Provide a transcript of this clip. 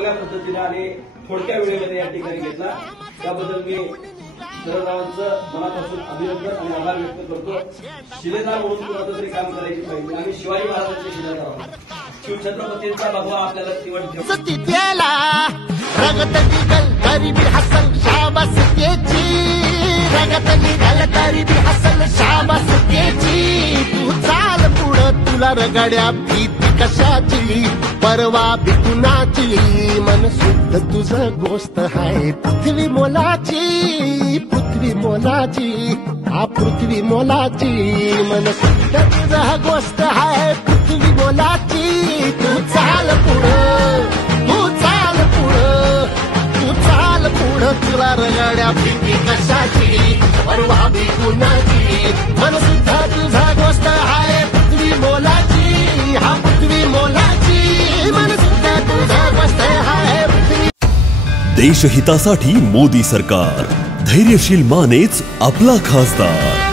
चांगल्या पद्धतीने आणि थोडक्या वेळेमध्ये या ठिकाणी घेतला, त्याबद्दल मी शरदरावांचं मनापासून अभिनंदन आणि आभार व्यक्त करतो. शिलेदार म्हणून कुणाचं तरी काम करायची पाहिजे. आम्ही शिवाजी महाराजांचे शिलेदार आहोत. शिवछत्रपतींचा भगवा आपल्याला निवड रगत निघल तरी बी हसल शाबास त्याची, रगत निघल तरी बी हसल शाबास त्याची. तू चाल पुढं तुला रगड्या भीती कशाची, परवा भी कुणाची. मन शुद्ध तुझं गोष्ट आहे पृथ्वी मोलाची, पृथ्वी मोलाची, हा पृथ्वी मोलाची. मन शुद्ध तुझं गोष्ट आहे पृथ्वी मोलाची. तू चाल पुढं, तू चाल पुढं, तू चाल पुढं तुला रगड्या भीती कशाची, परवा भी कुणाची. मन शुद्ध तुझा गोष्ट आहे पृथ्वी मोलाची, हा पृथ्वी मोलाची. मन शुद्ध तुझा गोष्ट आहे पृथ्वी. देशहितासाठी मोदी सरकार, धैर्यशील मानेच आपला खासदार.